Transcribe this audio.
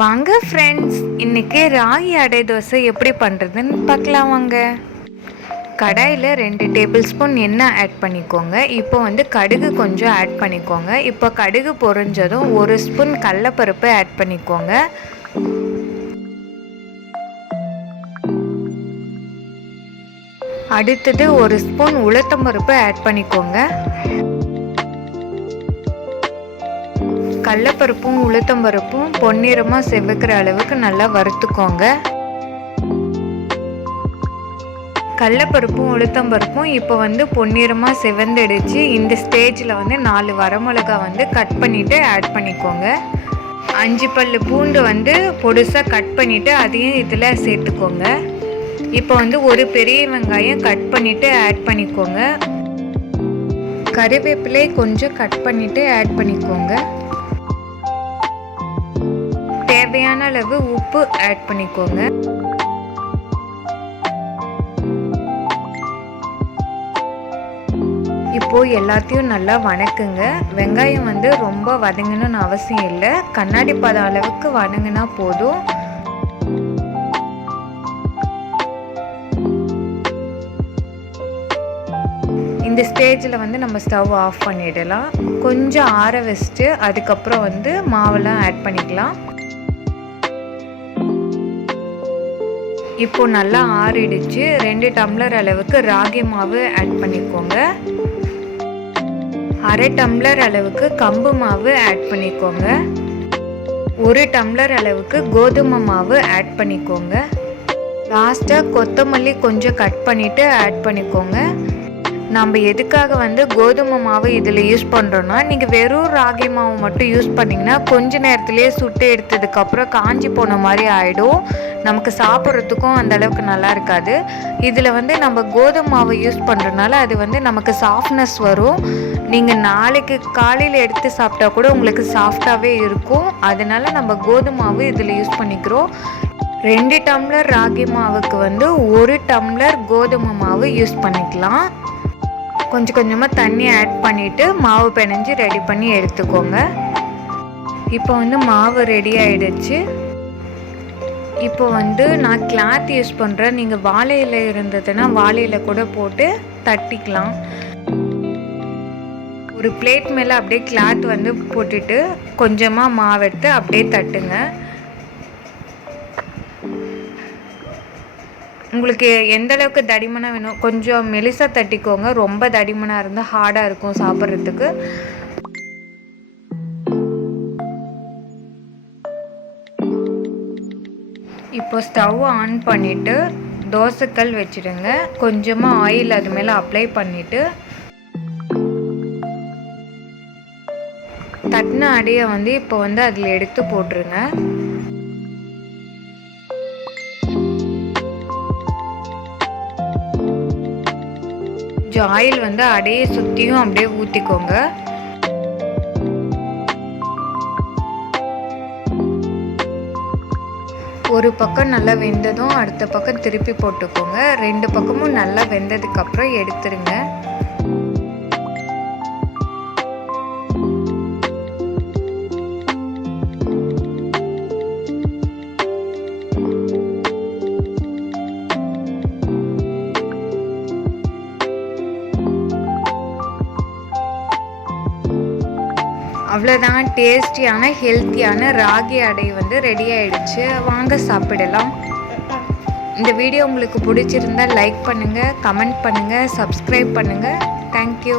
வாங்க ஃப்ரெண்ட்ஸ், இன்றைக்கி ராகி அடை தோசை எப்படி பண்ணுறதுன்னு பார்க்கலாம் வாங்க. கடாயில் 2 டேபிள் ஸ்பூன் எண்ணெய் ஆட் பண்ணிக்கோங்க. இப்போ கடுகு கொஞ்சம் ஆட் பண்ணிக்கோங்க. இப்போ கடுகு பொரிஞ்சதும் 1 ஸ்பூன் கடலைப்பருப்பு ஆட் பண்ணிக்கோங்க. அடுத்தது 1 ஸ்பூன் உளுத்தம்பருப்பு ஆட் பண்ணிக்கோங்க. கடலைப்பருப்பும் உளுத்தம்பருப்பும் பொன்னிறமாக செவக்கிற அளவுக்கு நல்லா வறுத்துக்கோங்க. கடலைப்பருப்பும் உளுத்தம்பருப்பும் இப்போ பொன்னிறமாக செவந்துடுச்சு. இந்த ஸ்டேஜில் 4 வரமிளகா கட் பண்ணிவிட்டு ஆட் பண்ணிக்கோங்க. 5 பல் பூண்டு பொடுசாக கட் பண்ணிவிட்டு அதையும் இதில் சேர்த்துக்கோங்க. இப்போ ஒரு பெரிய வெங்காயம் கட் பண்ணிவிட்டு ஆட் பண்ணிக்கோங்க. கறிவேப்பிலை கொஞ்சம் கட் பண்ணிவிட்டு ஆட் பண்ணிக்கோங்க. தேவையான அளவு உப்பு ஆட் பண்ணிக்கோங்க. இப்போது எல்லாத்தையும் நல்லா வணக்குங்க. வெங்காயம் ரொம்ப வதங்கணும்னு அவசியம் இல்லை, கண்ணாடி பதம் அளவுக்கு வதங்கினா போதும். இந்த ஸ்டேஜில் நம்ம ஸ்டவ் ஆஃப் பண்ணிடலாம். கொஞ்சம் ஆற வச்சுட்டு அதுக்கப்புறம் மாவெல்லாம் ஆட் பண்ணிக்கலாம். இப்போ நல்லா ஆறிடுச்சு. 2 டம்ளர் அளவுக்கு ராகி மாவு ஆட் பண்ணிக்கோங்க. 1/2 டம்ளர் அளவுக்கு கம்பு மாவு ஆட் பண்ணிக்கோங்க. 1 டம்ளர் அளவுக்கு கோதுமை மாவு ஆட் பண்ணிக்கோங்க. லாஸ்ட்டாக கொத்தமல்லி கொஞ்சம் கட் பண்ணிவிட்டு ஆட் பண்ணிக்கோங்க. நம்ம எதுக்காக கோதுமை மாவு இதில் யூஸ் பண்ணுறோன்னா, நீங்கள் வெறும் ராகி மாவு மட்டும் யூஸ் பண்ணிங்கன்னா கொஞ்ச நேரத்துலேயே சுட்டு எடுத்ததுக்கப்புறம் காஞ்சி போன மாதிரி ஆகிடும். நமக்கு சாப்பிட்றதுக்கும் அந்தளவுக்கு நல்லா இருக்காது. இதில் நம்ம கோதுமை மாவு யூஸ் பண்ணுறதுனால அது நமக்கு சாஃப்ட்னஸ் வரும். நீங்கள் நாளைக்கு காலையில் எடுத்து சாப்பிட்டா கூட உங்களுக்கு சாஃப்டாகவே இருக்கும். அதனால் நம்ம கோதுமை மாவு இதில் யூஸ் பண்ணிக்கிறோம். 2 டம்ளர் ராகி மாவுக்கு 1 டம்ளர் கோதுமை மாவு யூஸ் பண்ணிக்கலாம். கொஞ்சம் கொஞ்சமாக தண்ணி ஆட் பண்ணிவிட்டு மாவு பிணைஞ்சு ரெடி பண்ணி எடுத்துக்கோங்க. இப்போ மாவு ரெடி ஆகிடுச்சு. இப்போ நான் கிளாத் யூஸ் பண்ணுறேன். நீங்கள் வாழை இலை இருந்ததுன்னா வாழை இலை கூட போட்டு தட்டிக்கலாம். ஒரு பிளேட் மேலே அப்படியே கிளாத் போட்டுட்டு கொஞ்சமாக மாவு எடுத்து அப்படியே தட்டுங்க. உங்களுக்கு எந்த அளவுக்கு தடிமனாக வேணும், கொஞ்சம் மெலிசாக தட்டிக்கோங்க. ரொம்ப தடிமனாக இருந்தால் ஹார்டாக இருக்கும் சாப்பிட்றதுக்கு. இப்போ ஸ்டவ் ஆன் பண்ணிவிட்டு தோசைக்கல் வச்சுடுங்க. கொஞ்சமாக ஆயில் அது மேலே அப்ளை பண்ணிவிட்டு தட்டின அடையை இப்போ அதில் எடுத்து போட்டுருங்க. கொஞ்சம் ஆயில் அடையை சுற்றியும் அப்படியே ஊற்றிக்கோங்க. ஒரு பக்கம் நல்லா வெந்ததும் அடுத்த பக்கம் திருப்பி போட்டுக்கோங்க. 2 பக்கமும் நல்லா வெந்ததுக்கப்புறம் எடுத்துருங்க. அவ்வளோதான், டேஸ்டியான ஹெல்த்தியான ராகி அடை ரெடி ஆகிடுச்சு. வாங்க சாப்பிடலாம். இந்த வீடியோ உங்களுக்கு பிடிச்சிருந்தால் லைக் பண்ணுங்கள், கமெண்ட் பண்ணுங்கள், சப்ஸ்கிரைப் பண்ணுங்கள். தேங்க்யூ.